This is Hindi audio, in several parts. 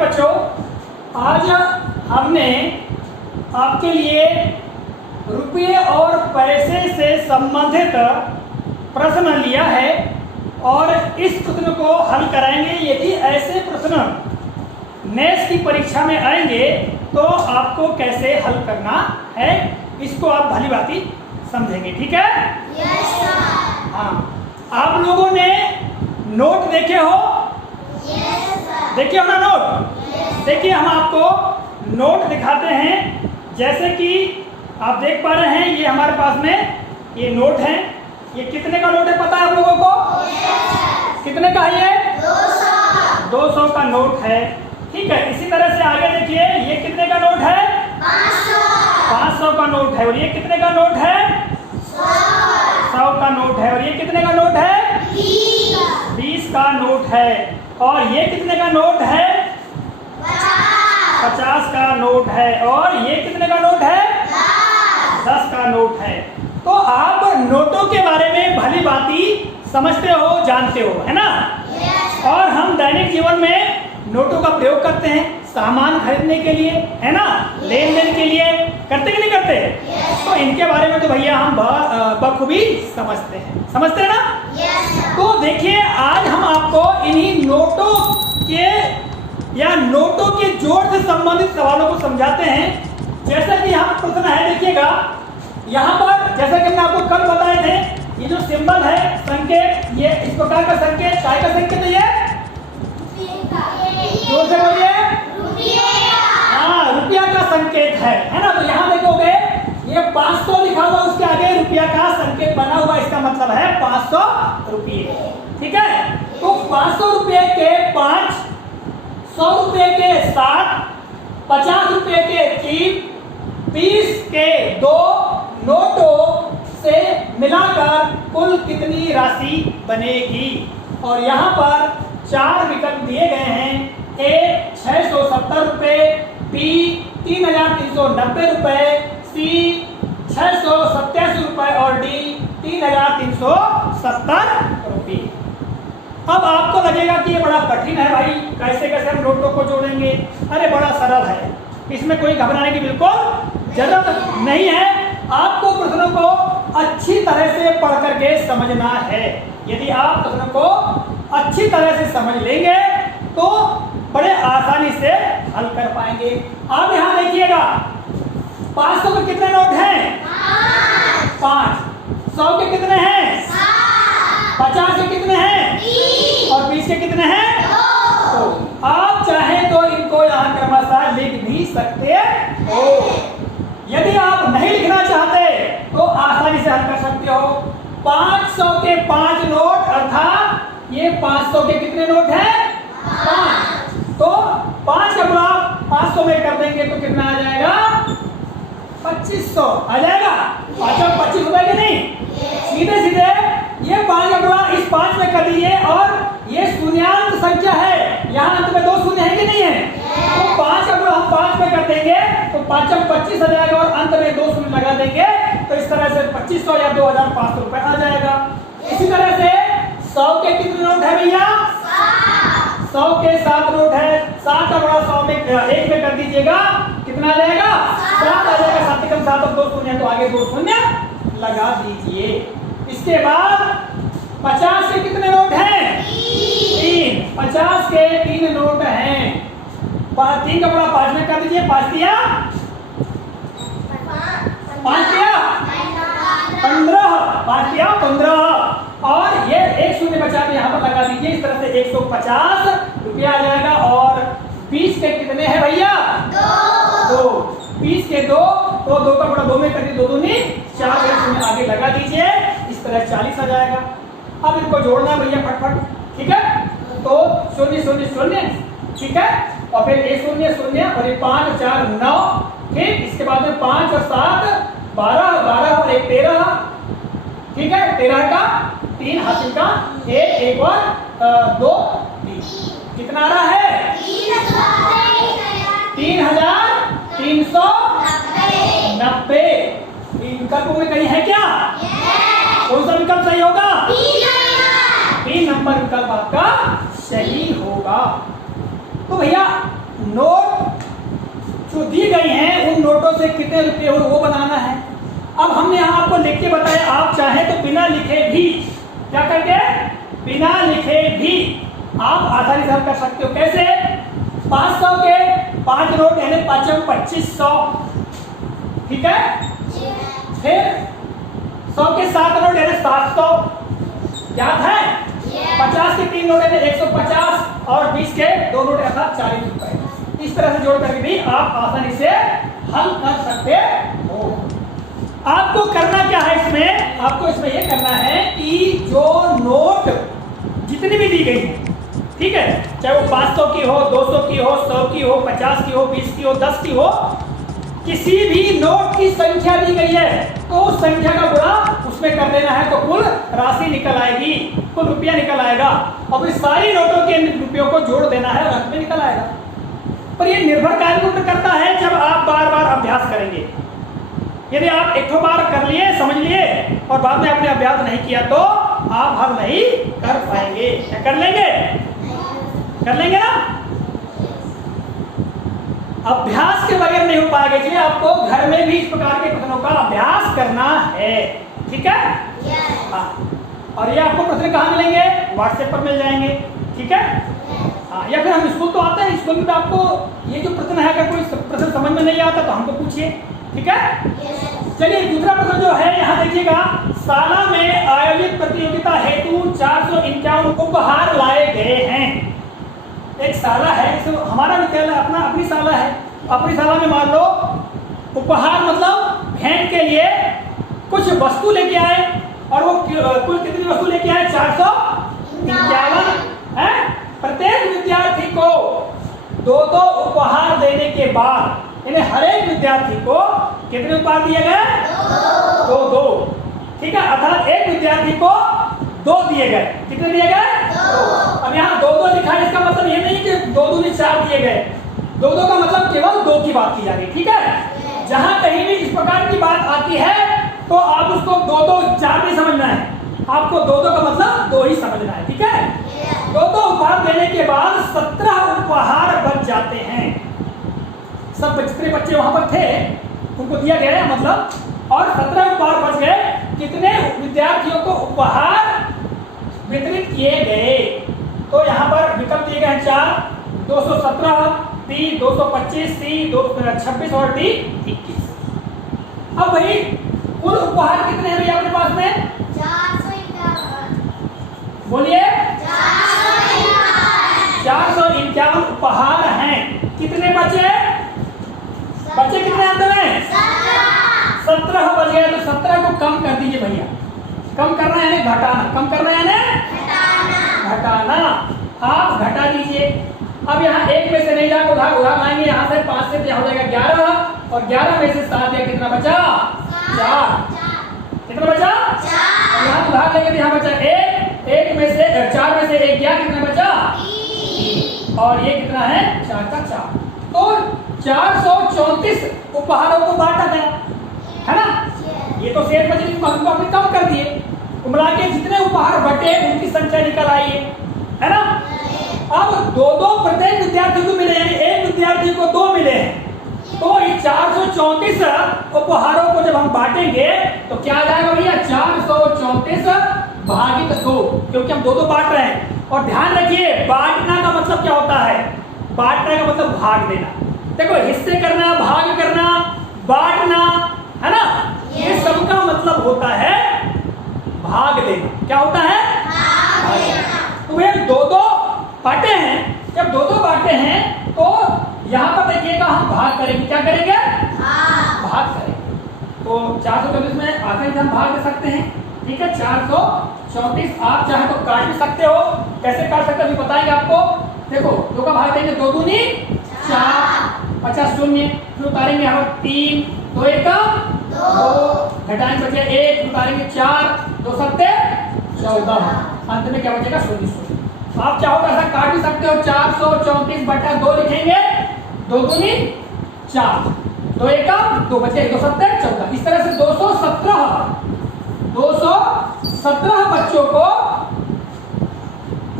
बच्चों, आज हमने आपके लिए रुपये और पैसे से संबंधित प्रश्न लिया है और इस प्रश्न को हल कराएंगे। यदि ऐसे प्रश्न नेक्स्ट की परीक्षा में आएंगे तो आपको कैसे हल करना है, इसको आप भली भांति समझेंगे। ठीक है? Yes sir. हाँ, आप लोगों ने नोट देखे हो? Yes sir. देखे हो ना नोट? देखिए, हम आपको नोट दिखाते हैं। जैसे कि आप देख पा रहे हैं, ये हमारे पास में ये नोट है। ये कितने का नोट है पता है आप लोगों को? यस। कितने का है ये? 200। 200 का नोट है। ठीक है, इसी तरह से आगे देखिए, ये कितने का नोट है? 500। 500 का नोट है। और ये कितने का नोट है? 100 का नोट है। और ये कितने का नोट है? 20 का नोट है। और ये कितने का नोट है? 50 का नोट है। और ये कितने का नोट है? 10 का नोट है। तो आप नोटों के बारे में भली भांति समझते हो, जानते हो, है ना? और हम दैनिक जीवन में नोटों का प्रयोग करते हैं सामान खरीदने के लिए, है ना, लेन देन के लिए। करते कि नहीं करते? तो इनके बारे में तो भैया हम बखूबी समझते हैं। समझते हैं ना? तो देखिए, आज हम आपको इन्हीं नोटों के या नोटों के जोड़ से संबंधित सवालों को समझाते हैं। जैसा कि यहाँ प्रश्न है, देखिएगा, यहाँ पर जैसा कि हमने आपको कल बताए थे, ये जो सिंबल है, संकेत, ये इस प्रकार का संकेत, काय का संकेत है ये? जोर से बोलिए। हाँ, रुपया का संकेत है ना? तो यहाँ देखोगे, ये 500 लिखा हुआ, उसके आगे रुपया का संकेत बना हुआ, इसका मतलब है 500 रुपये। ठीक है? तो 500 रुपये के 5, 100 रुपये के 7, 50 रुपये के 3, 20 के 2 नोटों से मिलाकर कुल कितनी राशि बनेगी? और यहाँ पर 4 विकल्प दिए गए हैं। ए 670 रुपये, बी 3390 रुपये, सी 687 रुपये और डी 3370 रुपये। अब आपको लगेगा कि ये बड़ा कठिन है भाई, कैसे कैसे हम नोटों को जोड़ेंगे? अरे बड़ा सरल है, इसमें कोई घबराने की बिल्कुल जरूरत नहीं है। आपको प्रश्नों को अच्छी तरह से पढ़ करके समझना है। यदि आप प्रश्नों को अच्छी तरह से समझ लेंगे तो बड़े आसानी से हल कर पाएंगे। आप यहाँ देखिएगा, 500 के कितने नोट हैं? 5। 100 के कितने हैं? 50 के कितने हैं? और 20 के कितने हैं? 2। आप चाहे तो इनको यहाँ क्रमशः लिख भी सकते हो। यदि आप नहीं लिखना चाहते तो आसानी से हल कर सकते हो। 500 के 5 नोट, अर्थात ये 500 के कितने नोट हैं? 5। तो 5 का गुणा 500 में कर देंगे तो कितना आ जाएगा? 2500 आ जाएगा। 5 और 25 हो जाएगा नहीं? सीधे सीधे ये 5 का गुणा इस 5 में कर दीजिए। और ये शून्यार्थ संख्या है, यहाँ अंत में 2 शून्य है कि नहीं है? तो 5 का गुणा हम 5 में कर देंगे तो 5 और 25 आ जाएगा और अंत में 2 शून्य लगा देंगे तो इस तरह से 2500 या 2500 रुपए आ जाएगा। इसी तरह से 100 के कितने नोट है भैया? 100 के 7 नोट है। 7 का गुणा 100 में 1 में कर दीजिएगा, कितना आ जाएगा? 7 आ जाएगा। 7 कम 7 और 2 शून्य, तो आगे 2 शून्य लगा दीजिए। इसके बाद 50 के कितने नोट हैं? 3। 50 के 3 नोट हैं। 3 का गुणा 5 में कर दीजिए। 5 दिया 15। 5 दिया 15। और ये 1 शून्य बचा के यहाँ पर लगा दीजिए। इस तरह से 150 रुपया आ जाएगा। और 20 के कितने हैं भैया? 2। 20 के 2, तो 2 का गुणा 2 में कर दीजिए, 2 दूनी 4, 1 शून्य आगे लगा दीजिए। इस तरह 40 आ जाएगा। अब इनको जोड़ना भैया फटफट। ठीक है? तो 0 0 0, ठीक है, और फिर 1 0 0 और ये 5 4 9। ठीक, इसके बाद में 5 और 7 12, 12 और 1 13। ठीक है, 13 का 3 हासिल का 1 और 2 3। कितना आ रहा है? 3390। विकल्पों में कहीं है क्या? कौन सा विकल्प सही होगा? 3 नंबर विकल्प आपका सही होगा। तो भैया नोट जो दी गई हैं उन नोटों से कितने रुपए हो वो बनाना है। अब हमने यहाँ आपको लिख के बताया, आप चाहें तो बिना लिखे भी क्या करके, बिना लिखे भी आप आसानी से हल कर सकते हो। कैसे? 500 के 5 नोट यानी 5 2500, ठीक है। फिर 100 के 7 नोट यानी 700, याद है। 50 के 3 नोट यानी 150 और 20 के 2 नोट अर्थात 40 रुपए। इस तरह से जोड़ करके भी आप आसानी से हल कर सकते हो। आपको करना क्या है इसमें, आपको इसमें यह करना है कि जो नोट जितनी भी दी गई है, ठीक है, चाहे वो 500 की हो, 200 की हो, 100 की हो, 50 की हो, 20 की हो, 10 की हो, किसी भी नोट की संख्या दी गई है तो उस संख्या का गुणा उसमें कर देना है, तो कुल राशि निकल आएगी, कुल रुपया निकल आएगा। और फिर सारी नोटों के रुपयों को जोड़ देना है और अंत में निकल आएगा। पर ये निर्भर कार्य करता है जब आप बार बार अभ्यास करेंगे। यदि आप एक बार कर लिए, समझ लिए और बाद में आपने अभ्यास नहीं किया तो आप हल नहीं कर पाएंगे। क्या कर लेंगे? कर लेंगे ना। अभ्यास के बगैर नहीं हो पाएगा, इसलिए आपको घर में भी इस प्रकार के प्रश्नों का अभ्यास करना है, ठीक है। हाँ, और ये आपको प्रश्न कहाँ मिलेंगे? व्हाट्सएप पर मिल जाएंगे, ठीक है। हाँ, या फिर हम स्कूल तो आते हैं, स्कूल में तो आपको ये जो प्रश्न है, अगर कोई प्रश्न समझ में नहीं आता तो हमको पूछिए, ठीक है। चलिए दूसरा प्रश्न जो है यहाँ देखिएगा, साला में आयोजित प्रतियोगिता हेतु 451 उपहार लाए गए हैं। एक साला है, हमारा विद्यालय अपनी शाला है, अपनी शाला में मान लो उपहार मतलब भेंट के लिए कुछ वस्तु लेके आए, और वो कुल कितनी वस्तु लेके आए? 451 है। प्रत्येक विद्यार्थी को 2-2 उपहार देने के बाद यानी हर एक विद्यार्थी को कितने उपहार दिए गए? 2-2, ठीक है। अर्थात एक विद्यार्थी को 2 दिए गए। कितने दिए गए? 2। अब यहाँ 2-2 लिखा है, इसका मतलब ये नहीं कि 2-2 4 दिए गए। 2-2 का मतलब केवल 2 की बात की जा रही है, ठीक है। जहां कहीं भी इस प्रकार की बात आती है तो आप उसको 2-2 4 नहीं समझना है, आपको 2-2 का मतलब 2 ही समझना है, ठीक है। 2-2 उपहार देने के बाद 17 उपहार बच जाते हैं। सब जितने बच्चे वहां पर थे उनको दिया गया है मतलब, और 17 उपहार बच गए। कितने विद्यार्थियों को उपहार वितरित किए गए? तो यहाँ पर विकल्प दिए गए हैं 4, 217, B 225, C 226 और D 21। अब भाई कुल उपहार कितने हैं भैया अपने पास में? 451। बोलिए 451 उपहार हैं। कितने बचे? बच्चे कितने अंत में? 17 बच गए। तो 17 को कम कर दीजिए भैया। कम करना है घटाना, कम करना है घटाना। आप घटा दीजिए। अब यहाँ 1 में से नहीं जाकर उधार लाएंगे, यहाँ से 5 से हो जाएगा 11, और 11 में से 7 या कितना बचा? 4। कितना बचा? 4। यहाँ उधार लेंगे तो यहाँ बचा 1 में से 4 में से 1 गया, कितना बचा? 3। और ये कितना है? 4 का 4। तो 434 उपहारों को बांटा गया, है ना। ये तो शेष बचे जिनको हमको आपने कम कर दिए, मिला के जितने उपहार बटे उनकी संख्या निकल आई है ना। अब 2-2 प्रत्येक विद्यार्थी को मिले, यानी एक विद्यार्थी को 2 मिले हैं। तो ये 434 उपहारों को जब हम बांटेंगे तो क्या आ जाएगा भैया? 434 भागित 2, क्योंकि हम 2-2 बांट रहे हैं। और ध्यान रखिए, बांटना का मतलब क्या होता है? बांटने का मतलब भाग देना। देखो, हिस्से करना, भाग करना, बांटना, है ना, ये सबका मतलब होता है भाग देना। क्या होता है? भाग देना। तो भैया 2-2 बांटे हैं, जब 2-2 बांटे हैं तो यहाँ पर देखिएगा हम भाग करेंगे। क्या करेंगे? भाग करेंगे। तो 434 में आसानी से हम भाग दे सकते हैं, ठीक है। 434 आप चाहे तो काट भी सकते हो। कैसे काट सकते हो अभी बताएंगे आपको। देखो, 2 का भाग देंगे, 2 दूनी 4, 50 शून्य, फिर उतारेंगे यहाँ 3, 2 1 2, घटाएंगे बचे 1, उतारेंगे 4, 2 7 14, अंत में क्या बचेगा? 0। आप चाहो तो ऐसा काट भी सकते हो। 434 बटा 2 लिखेंगे, 2 दूनी 4, 2 1 2 बचे 2 7 14। इस तरह से 217 बच्चों को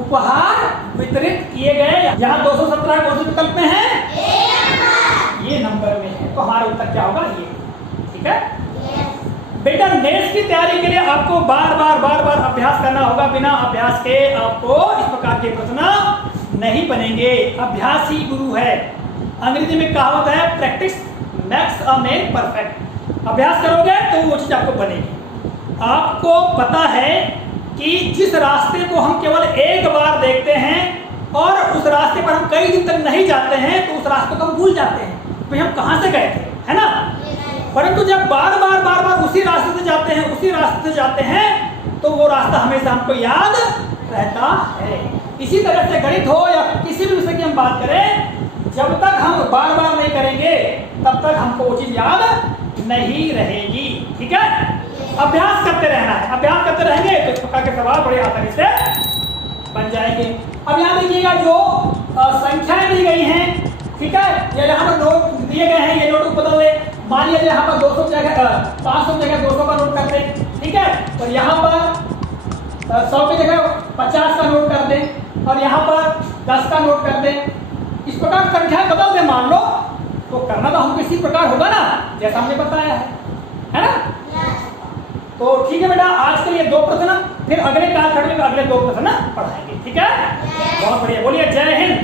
उपहार वितरित किए गए। यहाँ 217 कौन से विकल्प में है? ये नंबर में है, तो हमारा उत्तर क्या होगा? ये। ठीक है बेटा, नेक्स्ट की तैयारी के लिए आपको बार बार अभ्यास करना होगा। बिना अभ्यास के आपको इस प्रकार के प्रश्न नहीं बनेंगे। अभ्यास ही गुरु है। अंग्रेजी में कहावत है, practice makes a man perfect. अभ्यास करोगे तो वो चीज आपको बनेगी। आपको पता है कि जिस रास्ते को हम केवल एक बार देखते हैं और उस रास्ते पर हम कई दिन तक नहीं जाते हैं, तो उस रास्ते को हम भूल जाते हैं भाई हम कहाँ से गए थे, है ना। परंतु जब बार बार उसी रास्ते से जाते हैं तो वो रास्ता हमेशा हमको याद रहता है। इसी तरह से गणित हो या किसी भी विषय की हम बात करें, जब तक हम बार नहीं करेंगे तब तक हमको वो चीज याद नहीं रहेगी। ठीक है, अभ्यास करते रहना है। अभ्यास करते रहेंगे तो इस प्रकार के सवाल बड़े आसानी से बन जाएंगे। अब यहाँ देखिएगा जो संख्याएं दी गई हैं, ठीक है, या यहाँ पर नोट दिए गए हैं, ये नोट को बदल ले। मान लीजिए यहाँ पर 200 जगह 500 जगह 200 का नोट कर दें, ठीक है, और यहाँ पर 100 की जगह 50 का नोट कर दें, और यहाँ पर 10 का नोट कर दें। इस प्रकार संख्या बदल दें मान लो, तो करना तो हमको इसी प्रकार होगा ना, जैसा हमने बताया है ना। तो ठीक है बेटा, आज के लिए 2 प्रश्न, फिर अगले कालखंड में अगले 2 प्रश्न पढ़ाएंगे। ठीक है, बहुत बढ़िया। बोलिए जय हिंद।